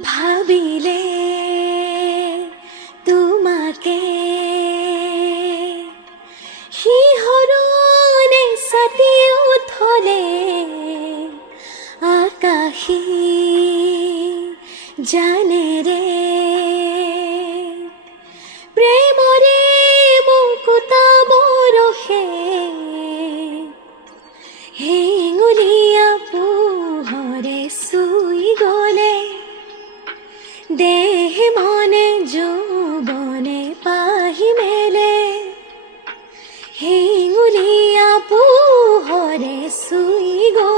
ভাবিলে তোমাকে শিহৰণে ছাতি উঠলে আকাশী জানেৰে প্ৰেমৰে মুকুতা বৰষে হেঙুলীয়া পোহৰে চুই গলে দেহ মনে যৌৱনে পাহি মেলে হেঙুলীয়া পোহৰে চুই গলে